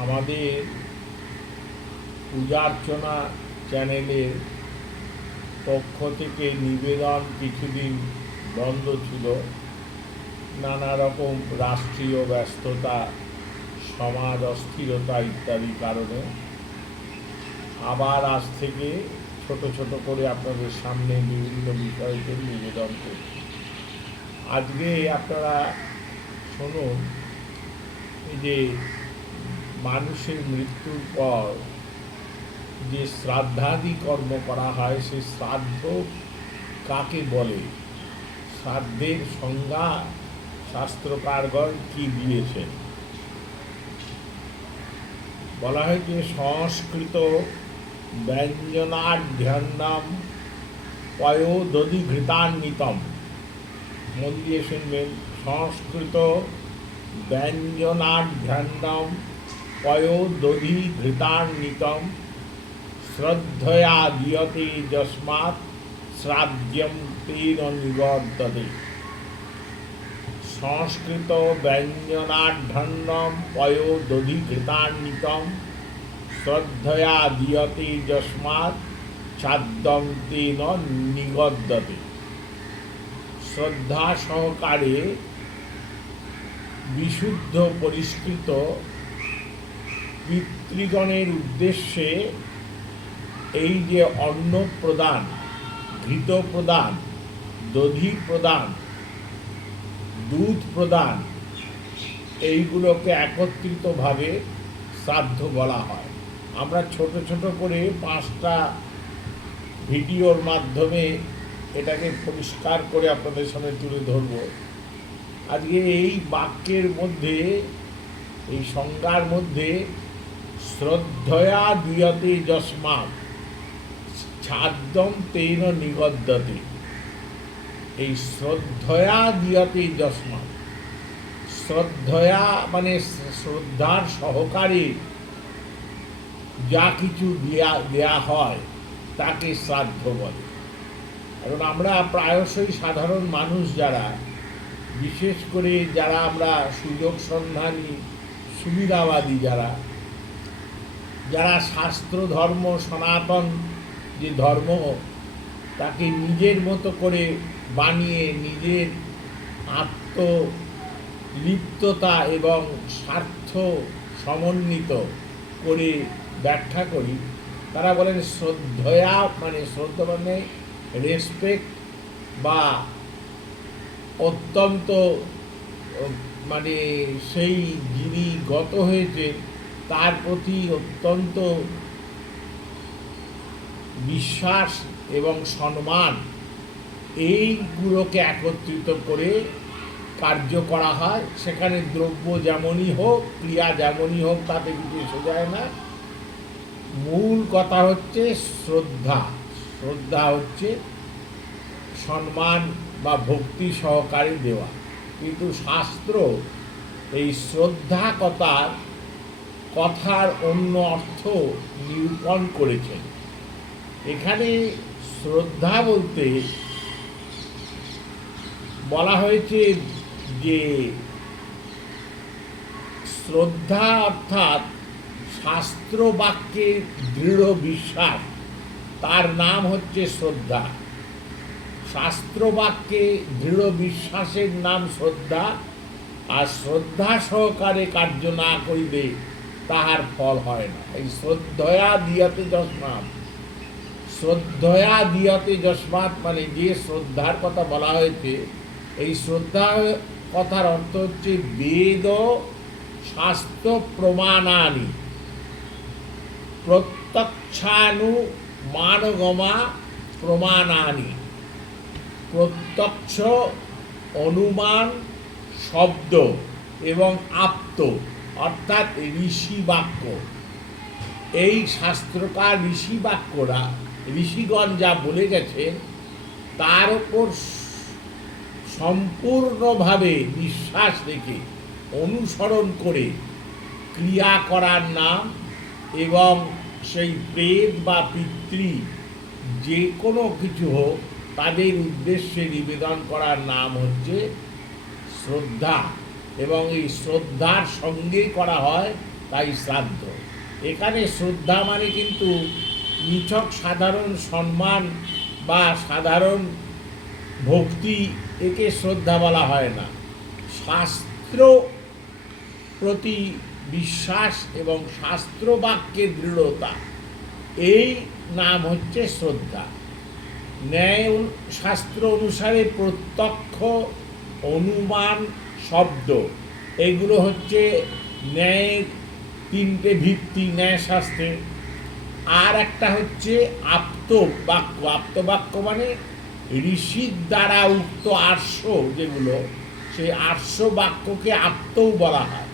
আমাদের পূজার্চনা চ্যানেলের পক্ষ থেকে নিবেদন কিছুদিন বন্ধ ছিল, নানা রকম রাষ্ট্রীয় ব্যস্ততা, সমাজ অস্থিরতা ইত্যাদি কারণে। আবার আজ থেকে ছোট ছোট করে আপনাদের সামনে বিভিন্ন বিষয়কে নিবেদন করছি। আজকে আপনারা শুনুন, যে মানুষের মৃত্যুর পর যে শ্রাদ্ধাদি কর্ম করা হয়, সেই শ্রাদ্ধ কাকে বলে, শ্রাদ্ধের সংজ্ঞা শাস্ত্রকারগণ কি দিয়েছেন। বলা হয় যে সংস্কৃত ব্যঞ্জনাঢ্যান্নাম পয়োদধিঘৃতান্বিতম। মন দিয়ে শুনবেন, সংস্কৃত ব্যঞ্জনাঢ্যান্নাম পয়োদধিঘৃতান্বিতম শ্রদ্ধয়া দীয়তে যস্মাৎ শ্রাদ্ধ্যম তেন নিবর্ততে। সংস্কৃত ব্যঞ্জনাঢ্যান্নম পয়োদধিঘৃতান্বিতম শ্রদ্ধয়া দীয়তে যস্মাৎ শ্রাদ্ধম তেন নিবর্ততে। শ্রদ্ধা সহকারে বিশুদ্ধ পরিষ্কৃত পিতৃগণের উদ্দেশ্যে এই যে অন্ন প্রদান, ঘৃত প্রদান, দধি প্রদান, দুধ প্রদান, এইগুলোকে একত্রিতভাবে শ্রাদ্ধ বলা হয়। আমরা ছোট ছোট করে 5টা ভিডিওর মাধ্যমে এটাকে পরিষ্কার করে আপনাদের সামনে তুলে ধরব। আজকে এই বাক্যের মধ্যে, এই সংজ্ঞার মধ্যে শ্রদ্ধয়া দীয়তে যস্মাৎ শ্রাদ্ধম তেন নিবর্ততে, এই শ্রদ্ধয়া দীয়তে যস্মাৎ, শ্রদ্ধয়া মানে শ্রদ্ধার সহকারে যা কিছু দেয়া হয় তাকে শ্রাদ্ধ বলে। কারণ আমরা প্রায়শই সাধারণ মানুষ যারা, বিশেষ করে যারা আমরা সুযোগ সন্ধানী, সুবিধাবাদী, যারা শাস্ত্র ধর্ম, সনাতন যে ধর্ম, তাকে নিজের মতো করে বানিয়ে নিজের আত্মলিপ্ততা এবং স্বার্থ সমন্বিত করে ব্যাখ্যা করি। তারা বলেন শ্রদ্ধয়া মানে, শ্রদ্ধা মানে রেসপেক্ট বা অত্যন্ত, মানে সেই যিনি গত হয়েছে তার প্রতি অত্যন্ত বিশ্বাস এবং সম্মান, এইগুলোকে একত্রিত করে কার্য করা হয়। সেখানে দ্রব্য যেমনই হোক, ক্রিয়া যেমনই হোক, তাতে কিছু এসে যায় না। মূল কথা হচ্ছে শ্রদ্ধা। শ্রদ্ধা হচ্ছে সম্মান বা ভক্তি সহকারে দেওয়া। কিন্তু শাস্ত্র এই শ্রদ্ধা কথার অন্য অর্থ নিরূপণ করেছেন। এখানে শ্রদ্ধা বলতে বলা হয়েছে যে শ্রদ্ধা অর্থাৎ শাস্ত্র বাক্যে দৃঢ় বিশ্বাস, তার নাম হচ্ছে শ্রদ্ধা। শাস্ত্র বাক্যে দৃঢ় বিশ্বাসের নাম শ্রদ্ধা। আর শ্রদ্ধা সহকারে কার্য না করিলে তাহার ফল হয় না। এই শ্রদ্ধয়া দীয়তে যস্মাৎ, শ্রদ্ধয়া দীয়তে যস্মাৎ মানে যে শ্রদ্ধার কথা বলা হয়েছে, এই শ্রদ্ধা কথার অর্থ হচ্ছে বেদ শাস্ত্র প্রমাণানি প্রত্যক্ষানুমানগমা প্রমাণানি। প্রত্যক্ষ, অনুমান, শব্দ এবং আপ্ত অর্থাৎ ঋষি বাক্য, এই শাস্ত্রকার ঋষি বাক্যরা, ঋষিগণ যা বলে গেছেন তার উপর সম্পূর্ণভাবে বিশ্বাস রেখে অনুসরণ করে ক্রিয়া করার নাম, এবং সেই প্রেত বা পিতৃ যে কোনো কিছু হোক তাদের উদ্দেশ্যে নিবেদন করার নাম হচ্ছে শ্রদ্ধা। এবং এই শ্রদ্ধার সঙ্গেই করা হয় তাই শ্রাদ্ধ। এখানে শ্রদ্ধা মানে কিন্তু নিছক সাধারণ সম্মান বা সাধারণ ভক্তি, একে শ্রদ্ধা বলা হয় না। শাস্ত্র প্রতি বিশ্বাস এবং শাস্ত্র বাক্যের দৃঢ়তা, এই নাম হচ্ছে শ্রদ্ধা। ন্যায় শাস্ত্র অনুসারে প্রত্যক্ষ, অনুমান, শব্দ, এগুলো হচ্ছে ন্যায়ের তিনটে ভিত্তি ন্যায় শাস্ত্রে। আর একটা হচ্ছে আপ্ত বাক্য। আপ্ত বাক্য মানে ঋষির দ্বারা উক্ত আর্ষ, যেগুলো সেই আর্ষ বাক্যকে আপ্তও বলা হয়।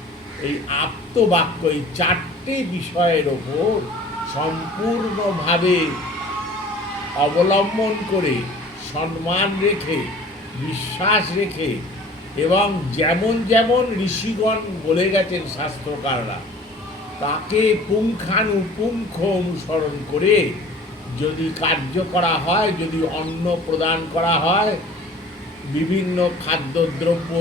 এই আপ্ত বাক্য এই চারটে বিষয়ের ওপর সম্পূর্ণভাবে অবলম্বন করে, সম্মান রেখে, বিশ্বাস রেখে, এবং যেমন যেমন ঋষিগণ বলে গেছেন শাস্ত্রকাররা, তাকে পুঙ্খানুপুঙ্খ অনুসরণ করে যদি কার্য করা হয়, যদি অন্ন প্রদান করা হয়, বিভিন্ন খাদ্যদ্রব্য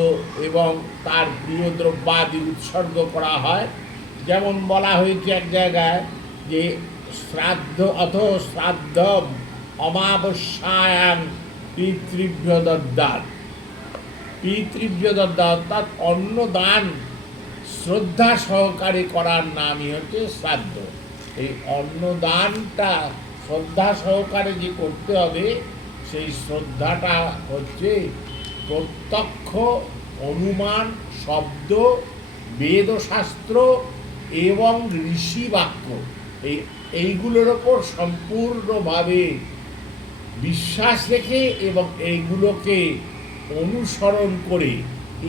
এবং তার প্রিয় দ্রব্যাদি উৎসর্গ করা হয়, যেমন বলা হয়েছে এক জায়গায় যে শ্রাদ্ধ অথ শ্রাদ্ধ অমাবস্যায়াং পিতৃভ্য দদ্যাৎ। পিতৃভ্য দদ্যাৎ অর্থাৎ অন্নদান শ্রদ্ধা সহকারে করার নামই হচ্ছে শ্রাদ্ধ। এই অন্নদানটা শ্রদ্ধা সহকারে যে করতে হবে, সেই শ্রদ্ধাটা হচ্ছে প্রত্যক্ষ, অনুমান, শব্দ, বেদশাস্ত্র এবং ঋষি বাক্য, এইগুলোর ওপর সম্পূর্ণভাবে বিশ্বাস রেখে এবং এইগুলোকে অনুসরণ করে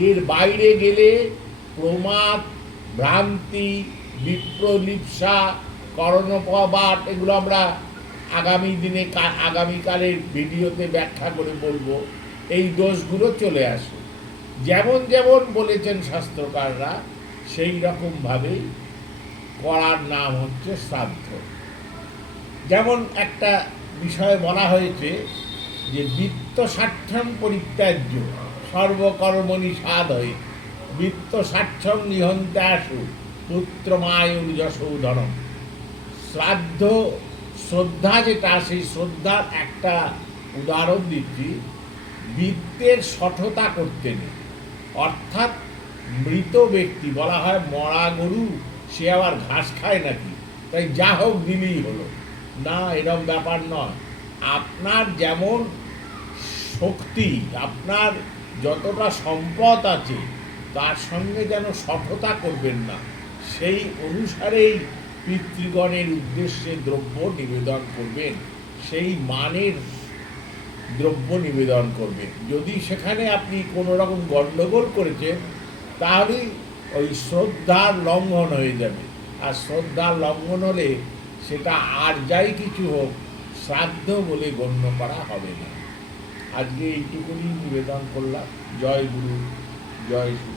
এর বাইরে গেলে প্রমাদ, ভ্রান্তি, বিপ্রলিপ্সা, কর্ণপাত, এগুলো আমরা আগামীকালের ভিডিওতে ব্যাখ্যা করে বলবো। এই দোষগুলো চলে আসে। যেমন যেমন বলেছেন শাস্ত্রকাররা, সেই রকমভাবেই করার নাম হচ্ছে শ্রাদ্ধ। যেমন একটা বিষয় বলা হয়েছে যে বিত্ত স্বার্থম পরিত্যাজ্য সর্বকর্মণি সাধয়ে বিত্ত স্বার্থম নিহন্তাসু পুত্রমায়ুর যশোধনম। শ্রাদ্ধ, শ্রদ্ধা যেটা, সেই শ্রদ্ধার একটা উদাহরণ দিচ্ছি। বৃত্তের শঠতা করতে নেই, অর্থাৎ মৃত ব্যক্তি, বলা হয় মরা গরু সে আবার ঘাস খায় নাকি, তাই যা হোক দিলেই হলো না, এরকম ব্যাপার নয়। আপনার যেমন শক্তি, আপনার যতটা সম্পদ আছে, তার সঙ্গে যেন শঠতা করবেন না, সেই অনুসারেই পিতৃগণের উদ্দেশ্যে দ্রব্য নিবেদন করবেন, সেই মানের দ্রব্য নিবেদন করবেন। যদি সেখানে আপনি কোনো রকম গণ্ডগোল করেছেন, তাহলেই ওই শ্রদ্ধার লঙ্ঘন হয়ে যাবে। আর শ্রদ্ধার লঙ্ঘন হলে সেটা আর যাই কিছু হোক, শ্রাদ্ধ বলে গণ্য করা হবে না। আজকে এইটুকুনি নিবেদন করলাম। জয় গুরু, জয় শ্রী।